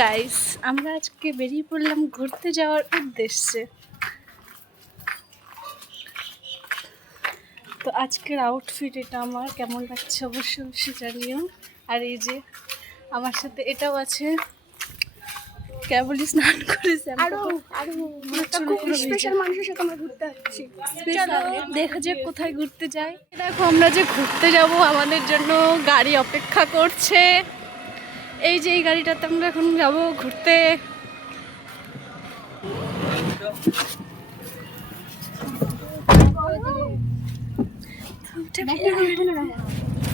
Guys, আমরা আজকে বেরিয়ে পড়লাম ঘুরতে যাওয়ার উদ্দেশ্যে। তো আজকের আউটফিট এটা আমার কেমন লাগছে অবশ্যই জানিও। আর এই যে আমার সাথে এটাও আছে, কেবলই স্নান করেছে। দেখা যাক কোথায় ঘুরতে যাই। দেখো আমরা যে ঘুরতে যাব আমাদের জন্য গাড়ি অপেক্ষা করছে। এই যে এই গাড়িটাতে আমরা এখন যাব ঘুরতে।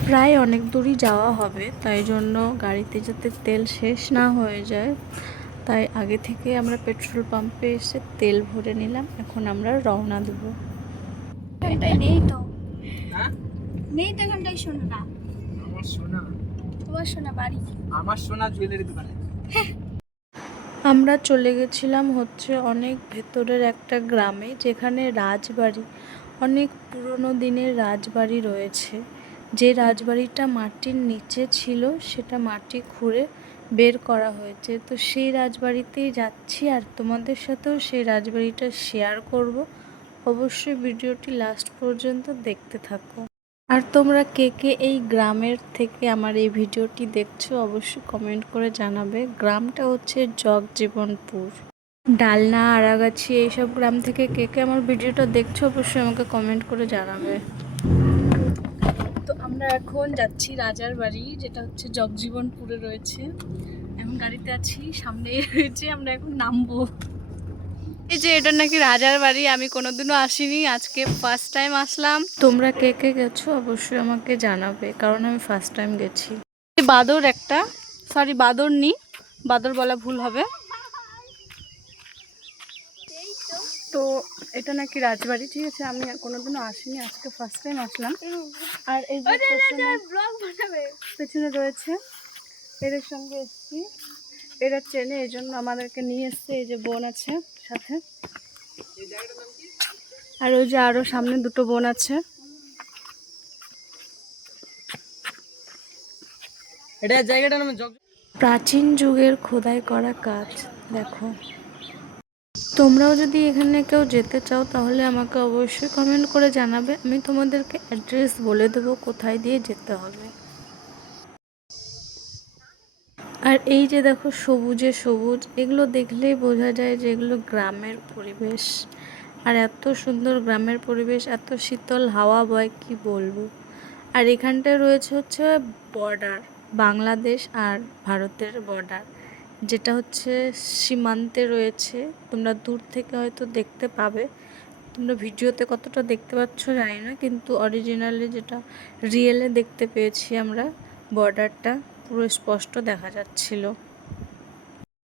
প্রায় অনেক দূরই যাওয়া হবে, তাই জন্য গাড়িতে যাতে তেল শেষ না হয়ে যায়, তাই আগে থেকে আমরা পেট্রোল পাম্পে এসে তেল ভরে নিলাম। এখন আমরা রওনা দেবো। নেই তো, নেই তো এখানটাই শোনো না। আমার সোনা, তোমার সোনা বাড়ি, আমার সোনা জুয়েলারি দোকানে। আমরা চলে গেছিলাম হচ্ছে অনেক ভেতরের একটা গ্রামে, যেখানে রাজবাড়ি, অনেক পুরনো দিনের রাজবাড়ি রয়েছে। যে রাজবাড়িটা মাটির নিচে ছিল সেটা মাটি খুঁড়ে বের করা হয়েছে। তো সেই রাজবাড়িতেই যাচ্ছি, আর তোমাদের সাথেও সেই রাজবাড়িটা শেয়ার করব। অবশ্যই ভিডিওটি লাস্ট পর্যন্ত দেখতে থাকো। আর তোমরা কে কে এই গ্রামের থেকে আমার এই ভিডিওটি দেখছো অবশ্যই কমেন্ট করে জানাবে। গ্রামটা হচ্ছে জগজীবনপুর, ডালনা, আড়াগাছি, এইসব গ্রাম থেকে কে কে আমার ভিডিওটা দেখছো অবশ্যই আমাকে কমেন্ট করে জানাবে। তো আমরা এখন যাচ্ছি রাজার বাড়ি, যেটা হচ্ছে জগজীবনপুরে রয়েছে। এখন গাড়িতে আছি, সামনে রয়েছে, আমরা এখন নামবো। এই যে এটা নাকি রাজার বাড়ি, আমি কোনোদিনও আসিনি, আজকে ফার্স্ট টাইম আসলাম। তোমরা কে কে গেছো অবশ্যই আমাকে জানাবে, কারণ আমি ফার্স্ট টাইম গেছি। বাদর একটা, সরি বাদর নি, বাদর বলা ভুল হবে। তো এটা নাকি রাজবাড়ি, ঠিক আছে, আমি কোনোদিনও আসিনি, আজকে ফার্স্ট টাইম আসলাম। আর এই যে পেছনে রয়েছে, এদের সঙ্গে এসছি, এরা ট্রেনে, এই জন্য আমাদেরকে নিয়ে এসছে। এই যে বোন আছে সাথে, আর ওই যে আরো সামনে দুটো বোন আছে। এটা জায়গাটার নাম প্রাচীন যুগের খোদাই করা কাজ দেখো। তোমরাও যদি এখানে কেউ যেতে চাও তাহলে আমাকে অবশ্যই কমেন্ট করে জানাবে, আমি তোমাদেরকে অ্যাড্রেস বলে দেবো কোথায় দিয়ে যেতে হবে। আর এই যে দেখো সবুজে সবুজ, এগুলো দেখলেই বোঝা যায় যে এগুলো গ্রামের পরিবেশ। আর এত সুন্দর গ্রামের পরিবেশ, এত শীতল হাওয়া বয় কি বলবো। আর এখানটায় রয়েছে হচ্ছে বর্ডার, বাংলাদেশ আর ভারতের বর্ডার, যেটা হচ্ছে সীমান্তে রয়েছে। তোমরা দূর থেকে হয়তো দেখতে পাবে, তোমরা ভিডিওতে কতটা দেখতে পাচ্ছ জানি না, কিন্তু অরিজিনালি যেটা রিয়েলে দেখতে পেয়েছি আমরা, বর্ডারটা পুরো স্পষ্ট দেখা যাচ্ছিল।